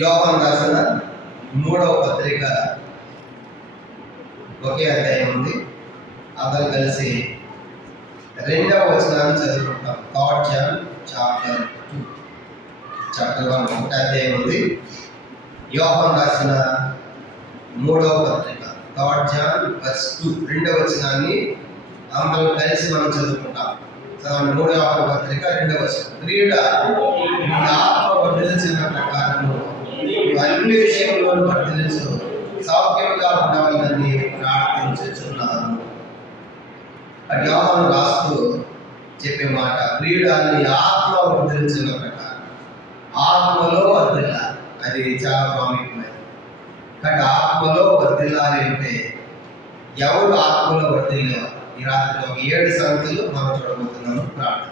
యోహాను రాసిన 3వ పత్రిక ఒకే అధ్యాయం ఉంది. అందరూ కలిసి 2వ వచనాన్ని చదువుకుంటాం. థర్డ్ జాన్ చాప్టర్ 1 ఒకటే అధ్యాయం ఉంది. యోహాను రాసిన 3వ పత్రిక థర్డ్ జాన్ వర్స్ 2 2వ వచనాన్ని అందరూ కలిసి మనం చదువుకుంటాం. 3వ యోహాను పత్రిక 2వ వచనం. ప్రియుడా, నీ ఆత్మ వర్ధిల్చిన ప్రకారము అన్ని విషయంలో వర్ధిల్చు, సౌఖ్యముగా ఉండవాలని ప్రార్థించుచున్నాను. అది యోహాను రాస్తూ చెప్పే మాట. ప్రియుడా, నీ ఆత్మ వర్ధిల్చిన ప్రకారం, ఆత్మలో వర్ధిల్లాలి. అది చాలా ప్రాముఖ్యమైనది. కానీ ఆత్మలో వర్ధిల్లాలి అంటే ఎవరు ఆత్మలో వర్ధిల్లేవారు? ఈ రాత్రి ఒక 7 సంగతులు మనం చూడబోతున్నాము. ప్రార్థన.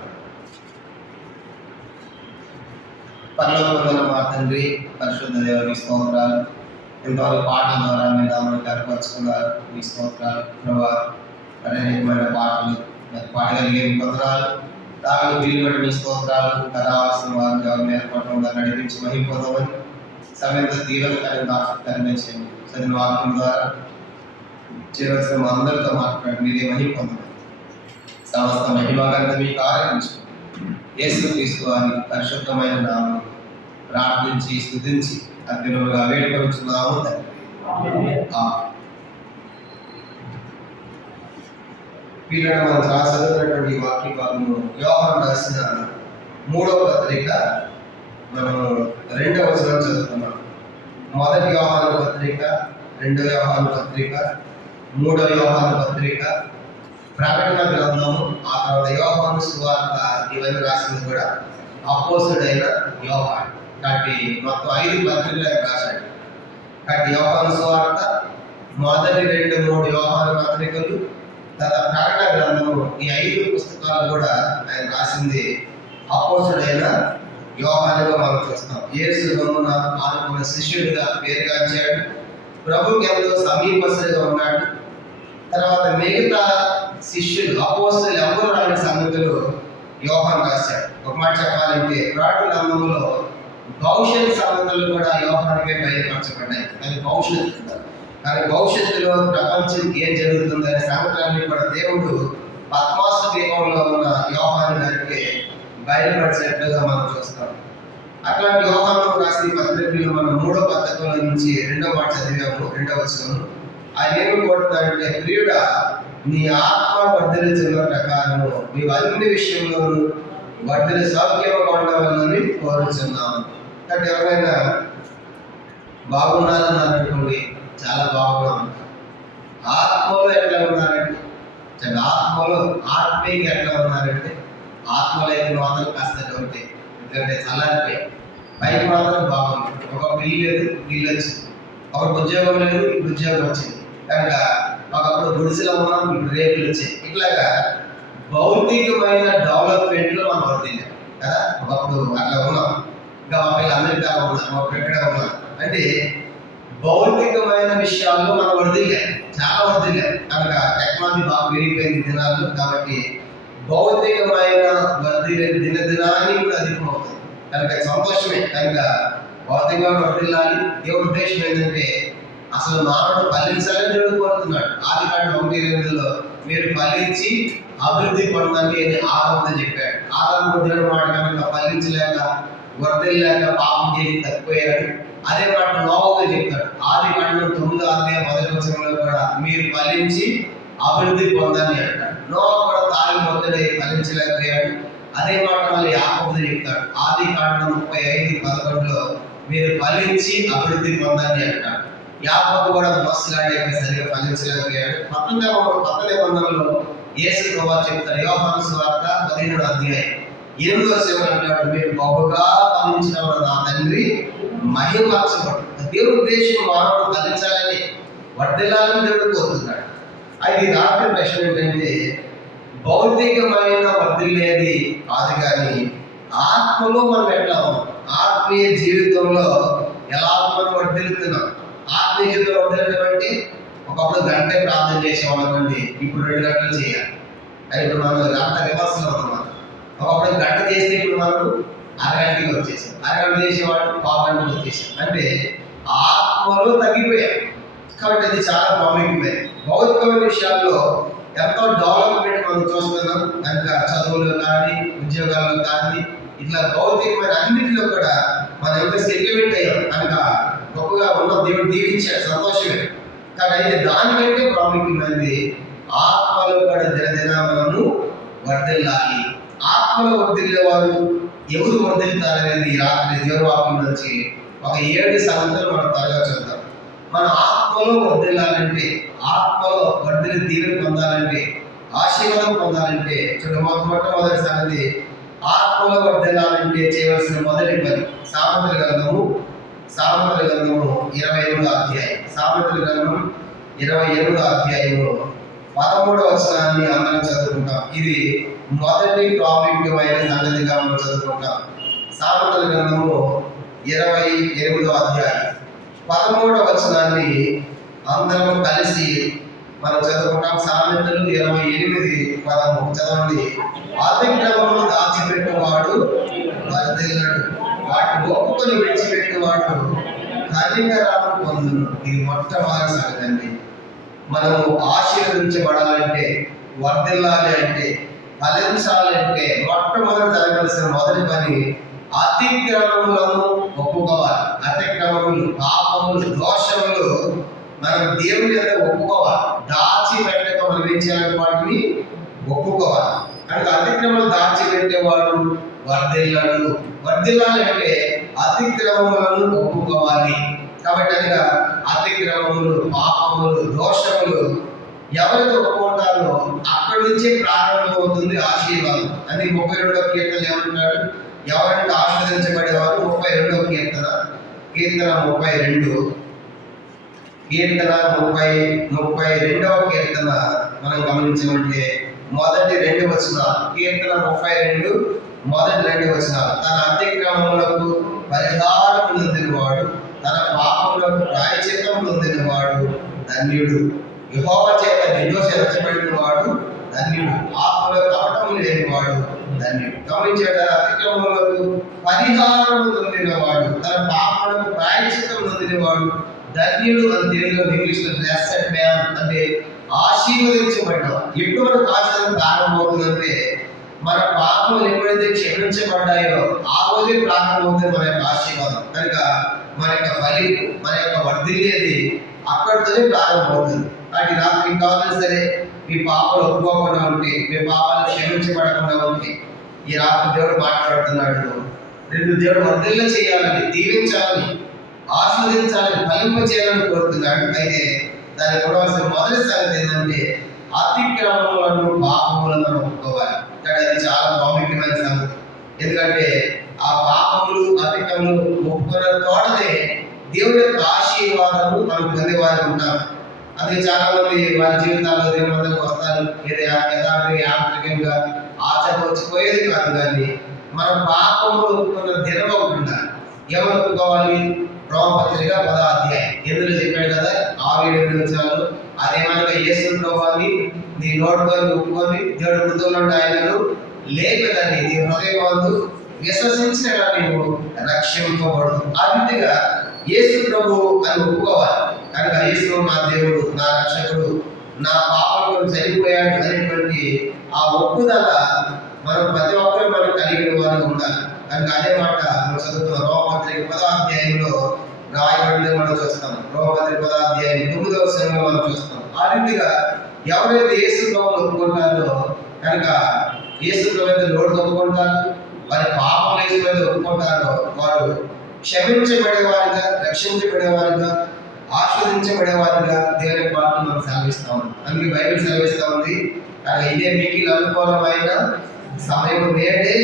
పరలోకమందున్న మా తండ్రి, పరిశుద్ధ దేవుని స్తోత్రాలు. ఇంతవరకు పాటల ద్వారా మీరు నామని కనపరుచుకున్నారు. మీ స్తోత్రాలు ప్రభా. అనేకమైన పాటలు పాడగలిగే వందనాలు. దాని వీలు బట్టి మీ స్తోత్రాలు. కరావాల్సిన వారు ఎవరిని ఏర్పడడం నడిపించి మహిపోదామని సమయంతో తీవ్ర కనిపించండి. చదివిన వాక్యం ద్వారా చేయవలసిన మా అందరితో మాట్లాడి మీరే మహిపోదామని సమస్త మహిమగంత మీకు ఆరంభించుకోండి. యేసుక్రీస్తు వారి పరిశుద్ధమైన నామం ప్రార్థించి స్తుతించి అద్భుతంగా వేడుకొనుచున్నాము తండ్రి. పిల్లలు మనం చదువుతున్నటువంటి వాక్య భాగము యోహాను రాసిన 3వ పత్రిక మనము 2వ వచనం చదువుతున్నాం. మొదటి యోహాను పత్రిక, 2వ యోహాను పత్రిక, 3వ యోహాను పత్రిక, ప్రకటన గ్రంథము, ఆ తర్వాత యోహాను సువార్త, ఇవన్నీ రాసింది కూడా అపోస్తుడైన యోహాను. కాబట్టి మొత్తం 5 పత్రికలు రాశాడు. కాబట్టి యోహాను సువార్త, మొదటి 2, 3 యోహాను పత్రికలు, తర్వాత ప్రకటన గ్రంథము, ఈ 5 పుస్తకాలు కూడా ఆయన రాసింది అపోస్తుడైన యోహానుగా మనం చూస్తాం. యేసు రొమ్మున ఆనుకున్న శిష్యుడిగా పేరుగాంచాడు. ప్రభుకి ఎంతో సమీపస్తుడిగా ఉన్నాడు. తర్వాత మిగతా శిష్యులు అపోస్తలులు ఎవరు రాని సంగతులు యోహాను రాశాడు. ఒక మాట చెప్పాలంటే ప్రకటన గ్రంథంలో భవిష్యత్ సంగతులు కూడా యోహానుకే బయలుపరచబడ్డాయి. అది భవిష్యత్తు. కానీ భవిష్యత్తులో ప్రపంచం ఏం జరుగుతుందనే సంగతులన్నీ కూడా దేవుడు పద్మాసు దీపంలో ఉన్న యోహాను గారికి బయలుపరిచినట్లుగా మనం చూస్తాం. అట్లాంటి యోహాను రాసిన పత్రికలు మనం 3వ పత్రికలో నుంచి 2వ మాట చదివాము. 2వ వచనం ఆయన ఏమి కోరుతాడంటే, ప్రియుడా, నీ ఆత్మ వర్ధిల్చున్న ప్రకారము నీవు అన్ని విషయంలోనూ వర్ధిల్లి సౌఖ్యముగా ఉండవాలని కోరుచున్నాము. అంటే ఎవరైనా బాగున్నారన్నారనుకోండి, చాలా బాగున్నాం. ఆత్మలో ఎట్లా ఉన్నారంటే, ఆత్మలో ఆత్మీయంగా ఎట్లా ఉన్నారంటే, ఆత్మలో అయితే మాత్రం కాస్త డౌటే. ఎందుకంటే చల్లారిపోయి పైకి మాత్రం బాగుంది. ఒకప్పుడు ఇల్లు లేదు, ఇల్లు వచ్చింది. ఒకప్పుడు ఉద్యోగం లేదు, ఇప్పుడు ఉద్యోగం వచ్చింది. కనుక ఒకప్పుడు గుడిసెలో ఉన్నాం, ఇప్పుడు రేపులు వచ్చాయి. ఇట్లాగా భౌతికమైన డెవలప్మెంట్లో మనం వర్దిల్లాం కదా. ఒకప్పుడు అట్లా ఉన్నాం. ఇంకా మా పిల్లలు అమెరికాలో ఉన్నారు, మా ఎక్కడ ఉన్నారు అంటే భౌతికమైన విషయాల్లో మనం వర్దిల్లాం, చాలా వర్దిల్లాం. కనుక టెక్నాలజీ బాగా పెరిగిపోయింది దినాల్లో. కాబట్టి భౌతికమైన దినాన్ని కూడా అధికమవుతుంది. కనుక సంతోషమే. కనుక భౌతికంగా వర్దిల్లాలి. దేవుడి ఉద్దేశం ఏంటంటే అసలు మానవుడు ఫలించాలని దేవుడు కోరుతున్నాడు. ఆదికాండం 1:8లో మీరు ఫలించి అభివృద్ధి పొందండి అని ఆదాముతో చెప్పాడు. ఆదాము దేవుడి మాట కనుక ఫలించలేక వర్దిల్లేక పాపం చేసి తప్పిపోయాడు. అదే మాట నోవహుతో చెప్తాడు. ఆదికాండం 9వ అధ్యాయం 1వ వచనంలో కూడా మీరు ఫలించి అభివృద్ధి పొందండి అంటాడు. నోవహు కూడా తాగుబోతుడై ఫలించలేకపోయాడు. అదే మాట మళ్ళీ యాకోబుతో చెప్తాడు. ఆదికాండం 35:11లో మీరు ఫలించి అభివృద్ధి పొందండి అంటాడు. యాకోబు కూడా మోసగాడి సరిగా ఫలించలేకపోయాడు. కొత్త నిబంధనలో యేసు ప్రభువు చెప్తాడు. యోహాను సువార్త 15వ అధ్యాయం 8వ వచనం అంటాడు, మీరు బహుగా ఫలించడం వల్ల నా తండ్రి మహిమపరచబడు. దేవుడి ఉద్దేశం మానవుడు ఫలించాలని, వర్ధిల్లాలని దేవుడు కోరుతున్నాడు. అయితే రాత్రి ప్రశ్న ఏంటంటే, భౌతికమైన వర్ధిల్లేది కాదు, కానీ ఆత్మలో మనం ఎట్లా ఉన్నాం, ఆత్మీయ జీవితంలో ఎలా మనం వర్ధిల్లుతున్నాం. ఆత్మీయ జీవితంలో వర్ధిల్లడం అంటే ఒకప్పుడు గంటే ప్రార్థన చేసేవాళ్ళండి, ఇప్పుడు 2 గంటలు చేయాలి. ఇప్పుడు మనం గంట రివర్స్లో ఉన్నాం. ఒకప్పుడు గంట చేస్తే ఇప్పుడు మనం అరగంటకి వచ్చేసాం, అరగంట చేసేవాడు పావు గంటకి వచ్చేసాం. అంటే ఆత్మలో తగ్గిపోయాం. కాబట్టి అది చాలా ప్రాముఖ్యమైనది. భౌతికమైన విషయాల్లో ఎంతో డెవలప్మెంట్ మనం చూస్తున్నాం కనుక, చదువులో కానీ ఉద్యోగాల్లో కానీ ఇట్లా భౌతికమైన అన్నింటిలో కూడా మనం ఎంత సెటిల్మెంట్ అయ్యాం కనుక గొప్పగా ఉన్న దేవుడు దీవించాడు, సంతోషమే. కానీ అయితే దానికంటే ప్రాముఖ్యమైనది ఆత్మలో కూడా దినదిన మనము వర్ధిల్లాలి. ఆత్మలో వర్ధిల్లేవారు ఎవరు వర్ధిల్లుతారనేది రాత్రి దేవుని వాక్యం నుంచి ఒక 7 సంగతులు మనం త్వరగా చూద్దాం. మన ఆత్మలో వర్ధిల్లాలంటే, ఆత్మలో వర్ధిల్లి దీవెన పొందాలంటే, ఆశీర్వాదం పొందాలంటే మొట్టమొదటి సంగతి, ఆత్మలో వర్ధిల్లాలంటే చేయవలసిన మొదటి పని సామెతల గ్రంథము 28వ అధ్యాయం. సామెతల గ్రంథం 28వ అధ్యాయము 13వ వచనాన్ని అందరం చదువుకుంటాం. ఇది మొదటి ప్రాముఖ్యమైన సంగతిగా మనం చదువుకుంటాం. సామెతల గ్రంథము 28వ అధ్యాయం 13వ వచనాన్ని అందరం కలిసి మనం చదువుకుంటాం. సామెతలు 28:13 చదవండి. అతిక్రమమును దాచిపెట్టువాడు వర్ధిల్లడు, వాటిని ఒప్పుకొని విడిచిపెట్టువాడు కనికరము పొందును. ఇది మొట్టమొదటి సంగతి అండి. మనము ఆశీర్వదించబడాలంటే, వర్ధిల్లాలి అంటే, ఫలించాలి అంటే మొట్టమొదటి జరగాల్సిన మొదటి పని అతిక్రమములను ఒప్పుకోవాలి. అతిక్రమములు, పాపములు, దోషములు మనం దేవుని యొక్క ఒప్పుకోవాలి. దాచిపెట్టక మనం ఏం చేయాలి? వాటిని ఒప్పుకోవాలి. అంటే అతిక్రమలు దాచిపెట్టేవాడు వర్ధిల్లాడు. వర్ధిల్లాలి అంటే అతిక్రమములను ఒప్పుకోవాలి. కాబట్టి అనగా అతిక్రమములు, పాపములు, దోషములు ఎవరైతే ఒప్పుకుంటారో అక్కడి నుంచే ప్రారంభమవుతుంది ఆశీర్వాదం. అది 32వ కీర్తన ఏమంటున్నాడు? ఎవరంటే ఆశీర్వదించబడేవారు. 32వ కీర్తన 32వ కీర్తన మనం గమనించమంటే మొదటి 2 వచనాలు. కీర్తన 32 మొదటి 2 వచనాలు. తన అతిక్రమములకు పరిహారం పొందినవాడు, తన పాపములకు ప్రాయశ్చిత్తం పొందినవాడు ధన్యుడు. యెహోవా చేత నిర్దోషించబడిన వాడు ధన్యుడు. ఆత్మలో కపటము లేనివాడు ధన్యుడు. గమనించాడు. అతిక్రమములకు పరిహారం పొందినవాడు, తన పాపములకు ప్రాయశ్చిత్తం పొందినవాడు ధన్యుడు. అని తెలుగులో ఇంగ్లీష్లో బ్లెస్సెడ్ మ్యాన్ అంటే ఆశీర్వదించబడ్డాడు. ఎప్పుడు మనకు ఆశీర్వాదం ప్రారంభమవుతుందంటే మన పాపములు ఎప్పుడైతే క్షమించబడ్డాయో ఆ రోజే ప్రారంభమవుతుంది మన యొక్క ఆశీర్వాదం. కనుక మన యొక్క ఫలితం, మన యొక్క వర్ధిల్లేది అక్కడితోనే ప్రారంభమవుతుంది. వాటి రాత్రి కావాలని సరే మీ పాపలు ఒప్పుకోకుండా ఉంటే, మీ పాపాలు క్షమించబడకుండా ఉంటే, ఈ రాత్రి దేవుడు మాట్లాడుతున్నాడు. రెండు దేవుడు వర్ధిల్ల చేయాలని, దీవించాలని, ఆస్వాదించాలని, ఫలింప చేయాలని కోరుతున్నాడు. అయితే దాన్ని కొనవలసిన మొదటి సంగతి ఏంటంటే అతిక్రమములను, పాపములను మనం ఒప్పుకోవాలి. కానీ అది చాలా ప్రాముఖ్యమైన సంగతి. ఎందుకంటే ఆ పాపములు, అతిక్రమములు ఒప్పుకున్న తోడనే దేవుడి యొక్క ఆశీర్వాదము మనం పొందేవారు ఉంటారు. అది చాలా మంది వారి జీవితాల్లో దేవుని వద్దకు వస్తారు. యాంత్రికంగా ఆచరించిపోయేది కాదు. కానీ మన పాపములు ఒప్పుకున్న దినం ఒకటి ఉండాలి. ఎవరు ఒప్పుకోవాలి? రోమపత్రిక 10వ అధ్యాయం 8లో చెప్పాడు కదా, 6-7 వచనాలు. అదేమనగా యేసు ప్రభువుని నీ నోటితో ఒప్పుకొని దేవుడు మృతుల్లో నుండి ఆయనను లేపదని నీ హృదయమందు విశ్వసించిన నీవు రక్షింపబడు. ఆ రీతిగా యేసు ప్రభువు అని ఒప్పుకోవాలి. కనుక యేసు నా దేవుడు, నా రక్షకుడు, నా పాపములకు చనిపోయాడు అనేటువంటి ఆ ఒప్పుదల మనం ప్రతి ఒక్కరు మనం కలిగిన వారు ఉండాలి. కనుక అదే మాట మనం చదువుతున్నాం. రోమపత్రిక 10వ అధ్యాయంలో రాయబడి మనం చూస్తాం. రోమపత్రిక 10వ అధ్యాయం 9వ వచనంలో మనం చూస్తాం. ఆ రీతిగా ఎవరైతే యేసు ప్రభువును ఒప్పుకుంటారో, కనుక యేసు ప్రభువుని నోటితో ఒప్పుకుంటారు, వారి పాపములు యేసు ప్రభువుని ఒప్పుకుంటారో వారు క్షమించబడేవారుగా, రక్షించబడేవారుగా, ఆస్వాదించబడేవారుగా దేవుని పాటలు మనం సెలవిస్తా ఉంది. అందుకే బైబిల్ సెలవిస్తా ఉంది, ఇదే మీకు అనుకూలమైన సమయం నేడే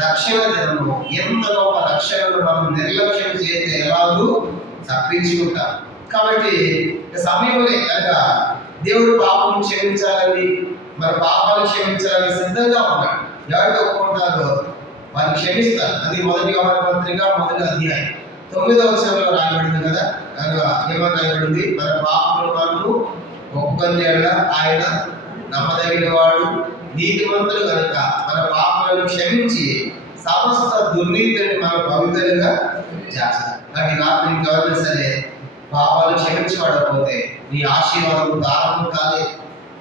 రక్షణ దినము. ఎంత గొప్ప రక్షణను మనం నిర్లక్ష్యం చేస్తే ఎలాగూ తప్పించుకుంటాం. కాబట్టి సమయంలో కనుక దేవుడు పాపం క్షమించాలని, మన పాపాలు క్షమించాలని సిద్ధంగా ఉన్నాడు. ఎవరికి ఒప్పుకుంటారో వారిని క్షమిస్తారు. అది 1 యోహాను పత్రిక 1వ అధ్యాయం 9వ వచనంలో రాయబడింది కదా. కనుక ఏమని రాయబడింది? మన పాపములు మనము ఒప్పుకొని ఆయన నమ్మదగిన వాడు, నీతిమంతుడు కనుక మన పాపాలను క్షమించి సమస్త దుర్నీతిని మనం పవిత్రంగా చేస్తాం. కానీ రాత్రి ఇంకెవరైనా సరే పాపాలు క్షమించబడకపోతే నీ ఆశీర్వాదం ప్రారంభం కాలేదు.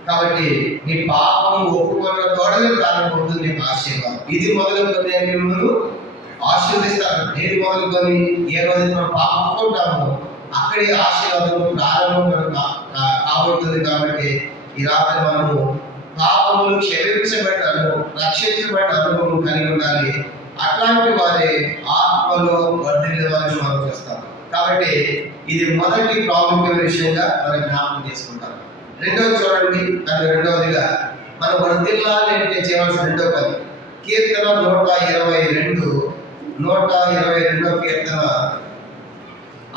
కాబట్టి నీ పాపం ఒప్పుకున్న తోడనే ప్రారంభమవుతుంది నీకు ఆశీర్వాదం. ఇది మొదలుకొని మిమ్మల్ని ఆశీర్వదిస్తాను. ఏది మొదలుకొని ఏ రోజు మనం పాపం ఒప్పుకుంటామో అక్కడి ఆశీర్వాదం ప్రారంభం కాబడుతుంది. కాబట్టి ఈ రాత్రి మనము పాపములు క్షమించబడిన అనుభవం, రక్షించబడిన అనుభవం కలిగి ఉండాలి. అట్లాంటి వారి ఆత్మలో వర్ధిల్లే వారిని మనం చూస్తాం. కాబట్టి ఇది మొదటి ప్రాముఖ్యమైన విషయంగా మనం జ్ఞాపకం చేసుకుంటాం. రెండవది చూడండి, అది రెండవదిగా మనం వర్ధిల్లాలి అంటే చేయవలసిన రెండో పని కీర్తన 122 కీర్తన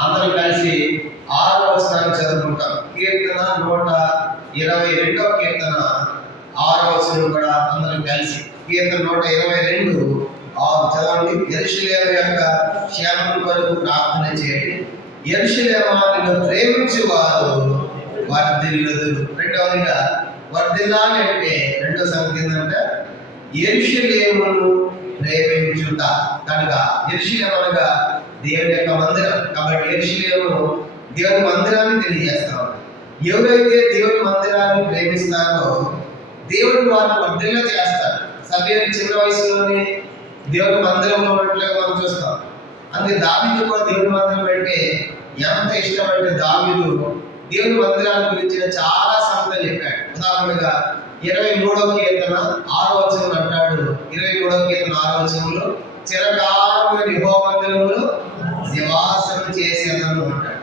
అందరం కలిసి 6వ వచనాన్ని చదువుకుంటాం. కీర్తన 122 కీర్తన 6వ వచనం కూడా అందరం కలిసి కీర్తన 122:6 చదవండి. యెరూషలేము యొక్క క్షేమం కొరకు ప్రార్థన చేయండి. యెరూషలేమా నిన్ను ప్రేమించు వారు వర్ధిల్లుదురు. రెండవదిగా వర్ధిల్లాలి అంటే రెండో సంగతి ఏంటంటే యెరూషలేమును ప్రేమించుట. కనుక యెరూషలేము అనగా దేవుని యొక్క మందిరం. కాబట్టి యెరూషలేము దేవుని మందిరాన్ని తెలియజేస్తాం. ఎవరైతే దేవుని మందిరాన్ని ప్రేమిస్తారో దేవుడు వారిని వర్ధిల్ల చేస్తారు. సమయాన్ని చిన్న వయసులోనే దేవుని మందిరంలో ఉన్నట్లుగా మనం చూస్తాం. అందుకే దావీదు కూడా దేవుని మందిరం అంటే ఎంత ఇష్టమంటే దావీదు దేవుని మందిరాన్ని గురించి చాలా సంగతులు చెప్పాడు. ఉదాహరణగా 23వ కీర్తన 6వ వచనం అంటాడు. 23వ కీర్తన 6వ వచనంలో చిరకాలమైన యెహోవా మందిరములో నివాసం చేసేదను అంటాడు.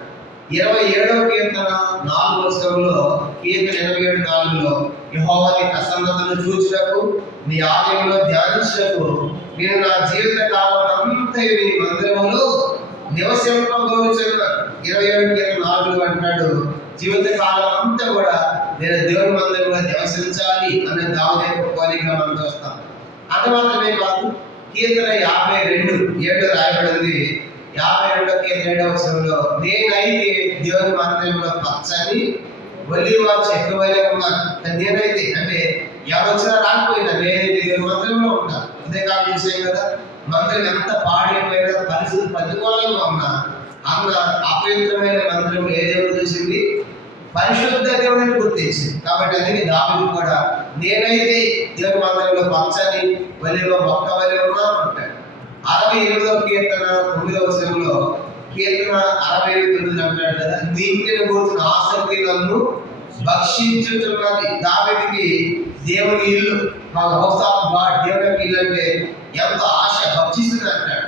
27వ కీర్తన 4వ వచనంలో కీర్తన 87:4లో యెహోవా నీ ప్రసన్నతను చూచుటకు నీ ఆలయంలో ధ్యానించుటకు నేను నా జీవిత కాలం అంతా నీ మందిరములో నివసింపబోచున్నాను. 27వ కీర్తన 4లో అంటాడు జీవిత కాలం అంతా కూడా నేను దేవుని మందిరంలో నివసించాలి అనే దావీదు యొక్క కోరికగా మనం చూస్తాం. అంత మాత్రమే కాదు, కీర్తన 52:7 రాయబడింది. 52వ కీర్తన 7వ వచనంలో నేనైతే దేవుని మందిరంలో పచ్చని ఒలీవ చెట్టు వలె ఉన్నాను. నేనైతే అంటే ఎవరు వచ్చినా రాకపోయినా నేనైతే దేవుని మందిరంలో ఉంటాను. అదే కాదు విషయం కదా, మందిరం ఎంత పాడైపోయినా పరిస్థితి ప్రతికూలంగా ఉన్నా అన్న అపవిత్రమైన మందిరం ఏ దేవుడు చూసింది? పరిశుద్ధ దేవుడిని గుర్తించింది. కాబట్టి అందుకే దావీదు కూడా నేనైతే దేవుని మందిరంలో పచ్చని ఒలీవ మొక్క వలె ఉన్నాను అంటాడు. 68వ కీర్తన 9వ వచనంలో కీర్తన 68:9 అంటాడు కదా, దీంట్లో కూర్చున్న ఆసక్తి నన్ను భక్షించుతున్నది. దావీదుకి దేవుని ఇల్లు, హౌస్ ఆఫ్ గాడ్, దేవుని యొక్క ఇల్లు అంటే ఎంత ఆశ భక్షిస్తుంది అంటాడు.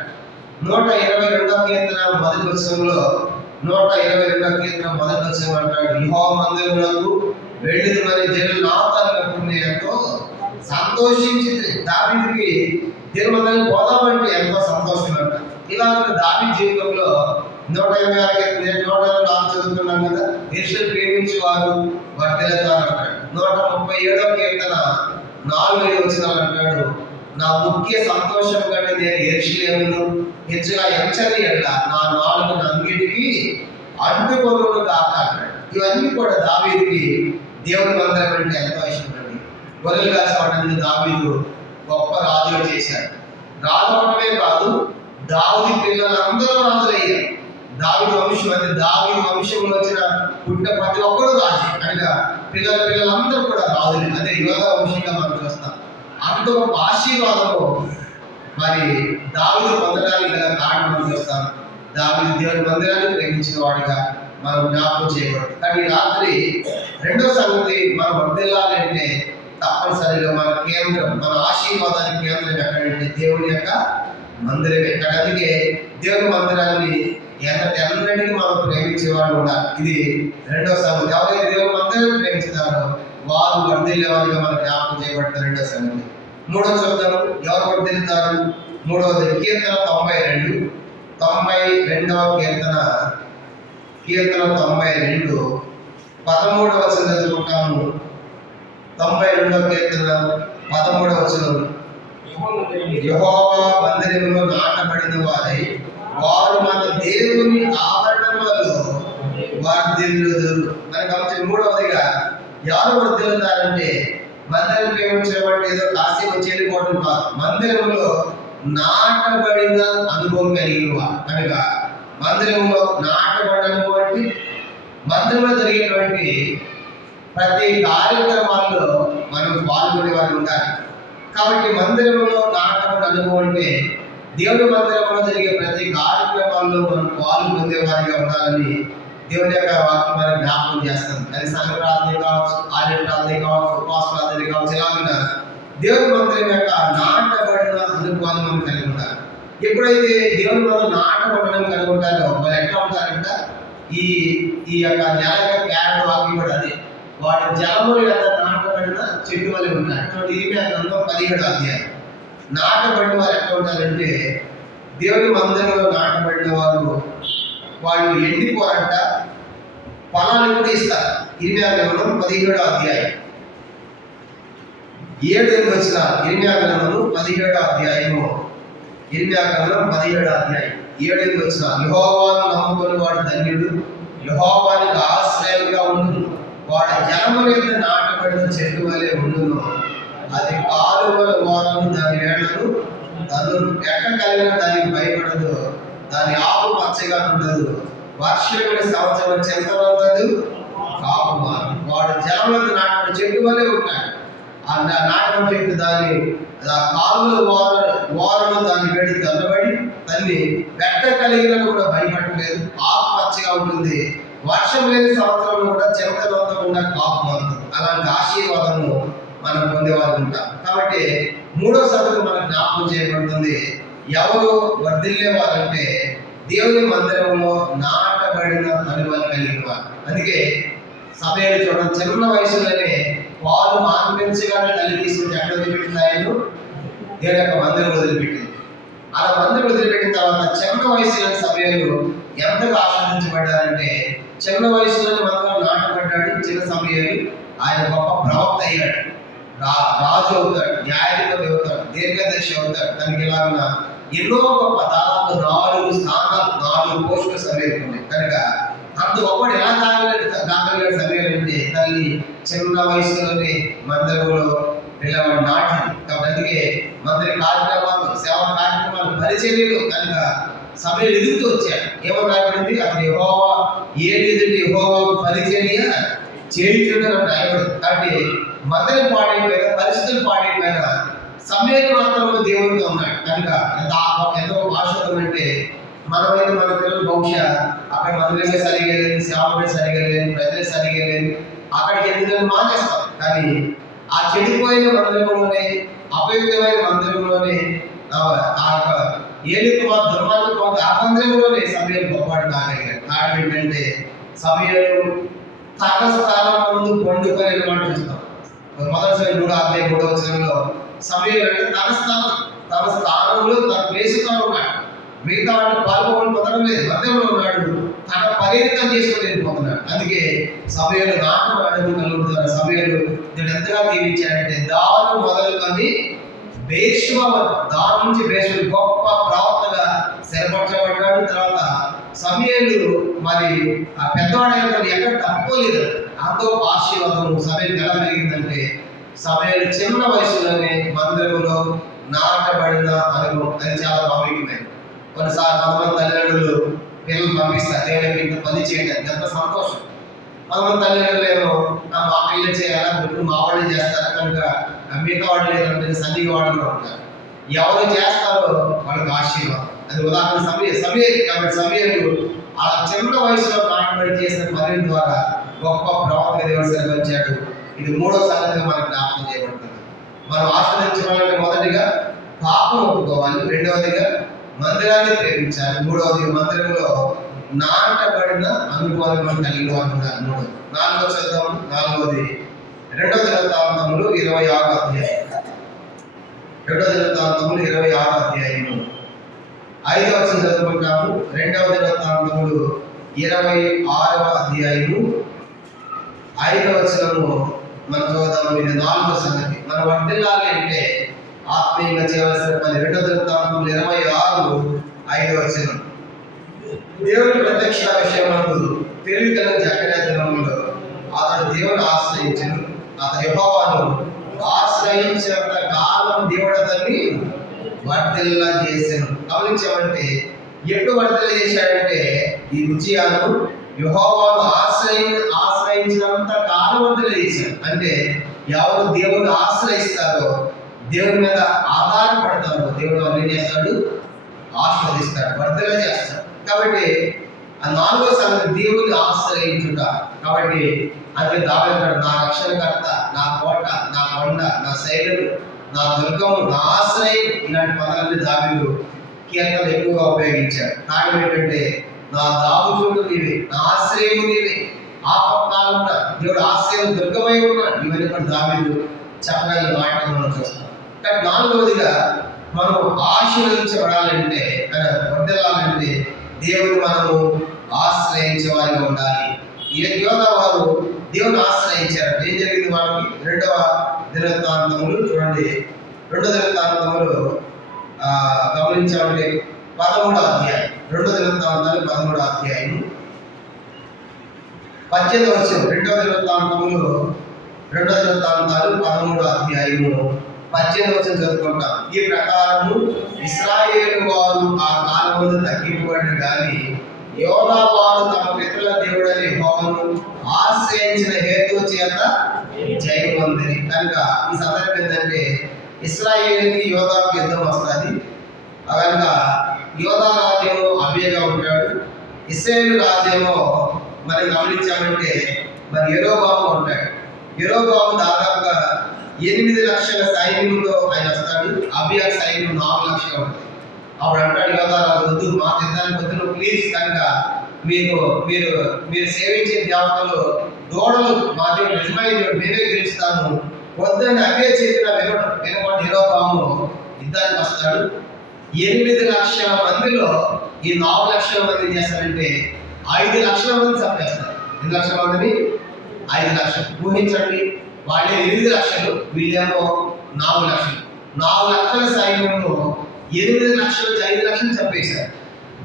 122వ కీర్తన 1వ వచనంలో 122వ కీర్తన 1వ వచనం అంటాడు యెహోవా మందిరమునకు వెళ్ళిన మరి జనులు నా తరపున నేను ఎంతో సంతోషించింది. దావీదుకి దేవుని మందిరానికి పోదామంటే ఎంతో సంతోషం అంటారు. ఇలా దావీదు జీవితంలో 126 కీర్తన చదువుతున్నాం కదా, యెరూషలేమును ప్రేమించి వారు వర్ధిల్లుతారు అంటాడు. 137వ కీర్తన 4-5 వచనాలు అంటాడు నా ముఖ్య సంతోషం కంటే నేను యెరూషలేమును హెచ్చుగా ఎంచని ఎడల నా నాలుకను అన్నిటికీ అంటుకొనును గాక అంటాడు. ఇవన్నీ కూడా దావీదుకి దేవుని మందిరం అంటే ఎంతో ఇష్టపడి గొర్రెలు కాసేవాడిని దావీదు గొప్ప రాజుగా చేశాడు. రాజు అవడమే కాదు, దావీదు పిల్లలందరూ రాజులయ్యారు. దావీదు వంశం అంటే దావీదు వంశంలో వచ్చిన పుట్టిన ప్రతి ఒక్కరు రాజు. అనగా పిల్లలందరూ కూడా రాజులే. అదే యోధా వంశంగా మనం చూస్తాం. అంత గొప్ప ఆశీర్వాదము మరి దావీదు పొందడానికి గల కారణం మనం చూస్తాం. దావీదు దేవుని మందిరాన్ని ప్రేమించిన వాడిగా మనం జ్ఞాపకం చేయకూడదు. కానీ రాత్రి రెండో సంగతి మనం వర్ధిల్లాలంటే తప్పనిసరిగా మన కేంద్రం, మన ఆశీర్వాదానికి కేంద్రం ఎక్కడంటే దేవుని యొక్క మందిరమే. అందుకే దేవుని మందిరాన్ని ఎన్నటికీ మనం ప్రేమించేవాడు ఉండాలి. ఇది రెండో సంగతి. ఎవరైతే దేవుని మందిరాన్ని ప్రేమిస్తారో వారు వర్ధిల్లే వారిగా మనం జ్ఞాపకం చేయబడతారు. రెండో సంగతి. మూడో చూద్దాం, ఎవరు వర్ధిల్లుతారు? మూడవది కీర్తన 92వ కీర్తన 92 13వ వచనం చదువుకుంటాము. 92వ కీర్తన 13వ వచనం యెహోవా మందిరములో నాటబడిన వారై వారు మన దేవుని ఆవరణములలో వర్ధిల్లుదురు. మనకు గమనించిన మూడవదిగా ఎవరు వర్ధిల్లుతారంటే మందిరం ప్రేమించడం అంటే ఏదో కాసేపు చెల్లిపోవడం కాదు. మందిరంలో నాటబడిన అనుభవం కలిగిన వారు. కనుక మందిరంలో నాటబడిన అనుభవం అంటే మందిరంలో జరిగేటువంటి ప్రతి కార్యక్రమాల్లో మనం పాల్గొనే వారు ఉండాలి. కాబట్టి మందిరంలో నాటబడిన అనుభవం అంటే దేవుని మందిరంలో జరిగే ప్రతి కార్యక్రమాల్లో మనం పాల్గొనే వారిగా ఉండాలని దేవుని యొక్క వాక్యం మనకి జ్ఞాపకం చేస్తుంది. అది సంఘ ప్రార్థన కావచ్చు, ఆలయ ప్రార్థన కావచ్చు, ఉపవాస ప్రార్థన కావచ్చు, ఇలా దేవుని మందిరం యొక్క నాటబడిన అనుభవాన్ని మనం కలిగి ఉంటారు. ఎప్పుడైతే దేవుని మందిరం నాటబడడం కలిగి ఉంటారో వాళ్ళు ఎట్లా ఉంటారంట, ఈ యొక్క నెల యొక్క క్యారెట్ వాక్యం కూడా అదే, వాటి జలములు ఎంత నాటబడిన చెట్టు వల్ల ఉంటారు. ఇరిమియా గ్రంథం 17వ అధ్యాయం. నాటబడిన వారు ఎట్లా ఉంటారంటే దేవుని మందిరంలో నాటబడిన వారు వాళ్ళు ఎండిపోరంట, ఫలాలు కూడా ఇస్తారు. ఇరిమియా గ్రంథం 17వ అధ్యాయం 7 వచ్చిన ఇరిమియా గ్రంథము 17వ అధ్యాయము, ఇరిమియా గ్రంథం 17వ అధ్యాయం 7 వచ్చిన యెహోవాను నమ్ముకుని వాడు ధన్యుడు, యెహోవానికి ఆశ్రయంగా ఉండును, వాడి జలముల మీద నాటబడిన చెట్టు వలె ఉండును, అది కాలువల ఓరను దాని వేళ్లను తను ఎక్క కలిగిన దానికి భయపడదు, దాని ఆకు పచ్చగా ఉండదు, వర్షమైన సంవత్సరం చెంతవద్దు కాపుమా, వాడు జలములకు నాటిన చెట్టు వలె ఉంటాడు. ఆ నాటిన చెట్టు దాని కాలువల ఓరను దాని వేడి తల్లబడి తల్లి వెక్క కలిగిన కూడా భయపడలేదు, ఆకు పచ్చగా ఉంటుంది, వర్షం లేని సంవత్సరంలో కూడా చెమటలొందకుండా కాపు మారుతుంది. అలాంటి ఆశీర్వాదము మనం పొందేవారు ఉంటాం. కాబట్టి 3వ సంగతి మనకు జ్ఞాపకం చేయబడుతుంది. ఎవరు వర్ధిల్లేవారంటే దేవుని మందిరంలో నాటబడిన అనుభవం కలిగిన వారు. అందుకే సమయాలు చూడడం, చిన్న వయసులోనే వారు మాన్పించగానే తల్లి తీసుకుని ఎక్కడ వదిలిపెట్టింది, ఆయన దేవుని యొక్క మందిరం వదిలిపెట్టింది. అలా మందిరం వదిలిపెట్టిన తర్వాత చిన్న వయసులోని సమయాలు ఎంతగా ఆశ్రదించబడ్డారంటే, చిన్న వయసులోనే మందిరం నాటబడ్డాడు. చిన్న సమయాలు ఆయన గొప్ప ప్రవక్త అయ్యాడు, రాజు అవుతాడు, న్యాయాధిపతి అవుతాడు, దీర్ఘదర్శి అవుతాడు. దానికి ఇలాగా ఎన్నో గొప్ప దాదాపు 4 స్థానాలు, 4 పోస్టులు సమయం ఉన్నాయి. కనుక అంత గొప్పడు ఎలా దాఖలు సమయం అంటే తల్లి చిన్న వయసులోనే మందిరంలో పిల్లవాడు నాటింది. కాబట్టి అందుకే మందిర కార్యక్రమాలు, సేవా కార్యక్రమాలు, పరిచర్యలు కనుక సమయం ఎదుగుతూ వచ్చాడు. ఏమని రాయబడింది, అతను యెహోవా ఏది యెహోవా పరిచర్య చేయించడం రాయబడింది. కాబట్టి మందిరం పాడైపోయిన, పరిస్థితులు పాడైపోయిన సమయం మాత్రంలో దేవుడితో ఉన్నాడు. కనుక ఎంతో ఆశీర్వాదం అంటే మనమైతే మన పిల్లలు బహుశా అక్కడ మందిరమే సరిగా లేదు, సేవకుడే సరిగా లేదు, ప్రజలే సరిగా లేదు, అక్కడికి ఎందుకు మానేస్తాం. కానీ ఆ చెడిపోయిన మందిరంలోనే, అపయుక్తమైన మందిరంలోనే, ఆ యొక్క ఏలిక దుర్మార్గం ఆ మందిరంలోనే సమయాలు గొప్పవాడు కాగలిగాడు. కారణం ఏంటంటే సమయాలు తన స్థానం ముందు పండుకొని మాట చూస్తాం. మొదటిసారి 3వ వచనంలో సమయాలు అంటే తన స్థానంలో తన ప్లేసుతో ఉన్నాడు. మిగతా వాటిని పాల్గొని పొందడం లేదు, మధ్యలో ఉన్నాడు, తన పరిణితం చేసుకుని వెళ్ళిపోతున్నాడు. అందుకే సమయాలు నాటు అడుగు కలుగుతున్నారు. సమయాలు నేను ఎంతగా దీవించాడంటే దాను మొదలుకొని బేర్షెబా వరకు, దాని నుంచి బేర్షెబా గొప్ప ప్రవక్తగా స్థిరపరచబడ్డాడు. తర్వాత సమయాలు మరి ఆ పెద్దవాడు ఎక్కడ తప్పుకోలేదు. అంతో ఆశీర్వాదం సమయం ఎలా కలిగిందంటే సమయాలు చిన్న వయసులోనే మందిరంలో నాటబడిన అనుభవం. అది చాలా ప్రాముఖ్యమైనది. కొన్నిసార్లు కొంతమంది తల్లిదండ్రులు పిల్లలు పంపిస్తారు దేవుని ఇంత పని చేయడానికి, ఎంత సంతోషం. కొంతమంది తల్లిదండ్రులు ఏమో మా పిల్లలు చేయాలా, ఇప్పుడు మా వాళ్ళు చేస్తారు కనుక మిగతా వాళ్ళు లేదంటే సన్నిధి వాళ్ళు ఉంటారు. ఎవరు చేస్తారో వాళ్ళకి ఆశీర్వాదం. అది ఉదాహరణ సమయాలు. కాబట్టి సమయాలు ఆ చిన్న వయసులో నాటబడి చేసిన పని ద్వారా గొప్ప ప్రవక్త దేవుడు సెలవించాడు. ఇది 3వ సంగతిగా మనకు జ్ఞాపకం చేయబడుతుంది. మనం ఆశ్రదించాలంటే మొదటిగా పాపం ఒప్పుకోవాలి, రెండవదిగా మందిరాన్ని ప్రేమించాలి, మూడవది మందిరంలో నాటబడిన అనుభవాన్ని మనం కలిగి ఉండాలి. 4వ చదువు, 4వది 2వ దినవృత్తాంతములు 26వ అధ్యాయం. 2వ దినవృత్తాంతములు 26వ అధ్యాయము 5వ వచనం చదువుకుంటాము. 2వ దినవృత్తాంతములు 26వ అధ్యాయము 5వ వచనము మనం చూద్దాము. ఇది 4వ సంగతి. మనం వర్ధిల్లాలి అంటే ఆత్మీయంగా చేయవలసిన పని. 2వ దినవృత్తాంతములు 26:5వ వచనం. దేవుని ప్రత్యక్ష విషయమందు తెలివితేటల చక్కని దినములో అతడు దేవుని ఆశ్రయించను, అతడు యెహోవాను ఆశ్రయించినంత కాలం దేవుడు అతన్ని వర్ధిల్ల చేశాను. గమనించామంటే ఎప్పుడు వర్ధిల్ల చేశాడంటే ఈ ఉజ్జియాను యెహోవాను ఆశ్రయించినంత కాలం వర్ధిల్ల చేశాడు. అంటే ఎవరు దేవుని ఆశ్రయిస్తారో, దేవుని మీద ఆధారపడతారో దేవుడు వాళ్ళు ఏం చేస్తాడు? ఆశీర్వదిస్తాడు, వర్ధిల్ల చేస్తాడు. కాబట్టి ఆ 4వ సంగతి దేవుని ఆశ్రయించుట. కాబట్టి అందుకే దావీదు నా రక్షణకర్త, నా కోట, నా కొండ, నా శైలము, నా దుర్గము, నా ఆశ్రయం, ఇలాంటి పదాలని దావీదు కీర్తనలు ఎక్కువగా ఉపయోగించాడు. కారణం ఏంటంటే నా దావీదు నీవే, నా ఆశ్రయము నీవే, ఆపత్కాలంలో దేవుడు ఆశ్రయం దుర్గమై ఉన్నాడు. ఇవన్నీ కూడా దావీదు చెప్పగలిగిన మాటలు మనం చూస్తాం. కానీ 4వదిగా మనం ఆశీర్వదించబడాలంటే, వర్ధిల్లాలంటే దేవుని మనము ఆశ్రయించే వారిగా ఉండాలి. ఈ యోధా వారు దేవుని ఆశ్రయించారు. ఏం జరిగింది వాళ్ళకి? 2వ దినవృత్తాంతములు చూడండి. 2వ దినవృత్తాంతములు గమనించామంటే 13వ అధ్యాయం. 2వ దినవృత్తాంతాలు 13వ అధ్యాయం 18వ వచనం. 2వ దినవృత్తాంతములు 2వ దినవృత్తాంతాలు 13వ అధ్యాయము 18వ వచనం చదువుకుంటాం. ఈ ప్రకారము ఇశ్రాయేలు వారు ఆ కాలమును తగ్గింపబడిన గాని యోధా వారు తమ పితరుల దేవుడైన యెహోవాను ఆశ్రయించిన హేతువు చేత జయం పొందిరి. కనుక ఈ సందర్భం ఏంటంటే ఇశ్రాయేలుకి యోధాకు యుద్ధం వస్తుంది. కనుక యోధా రాజ్యము అబియగా ఉంటాడు, ఇశ్రాయేలు రాజ్యము మరి గమనించామంటే మరి యెరోబాము ఉంటాడు. యెరోబాము దాదాపుగా 8 లక్షల సైన్యంలో ఆయన వస్తాడు. అబియా సైన్యం 4 లక్షలు ఉంటుంది. అప్పుడు అంటాడు యోధా రాజు, వద్దు మా యుద్ధానికి వద్దు, ప్లీజ్, కనుక మీరు సేవించే దేవతలు దూడలు, మా దేవుడు నిజమైన దేవుడు, మేమే గెలుస్తాను, వద్దని అబియా చెప్పిన వినకుండా యెరోబాము యుద్ధానికి వస్తాడు. 8 లక్షల మందిలో ఈ 4 లక్షల మంది ఏం చేస్తారంటే 5 లక్షల మంది చంపేస్తారు. 2 లక్షల మందిని 5 లక్షలు ఊహించండి. వాళ్ళే 8 లక్షలు, వీళ్ళేమో 4 లక్షలు. 4 లక్షల సైన్యంలో 8 లక్షలు 5 లక్షలు చంపేశారు.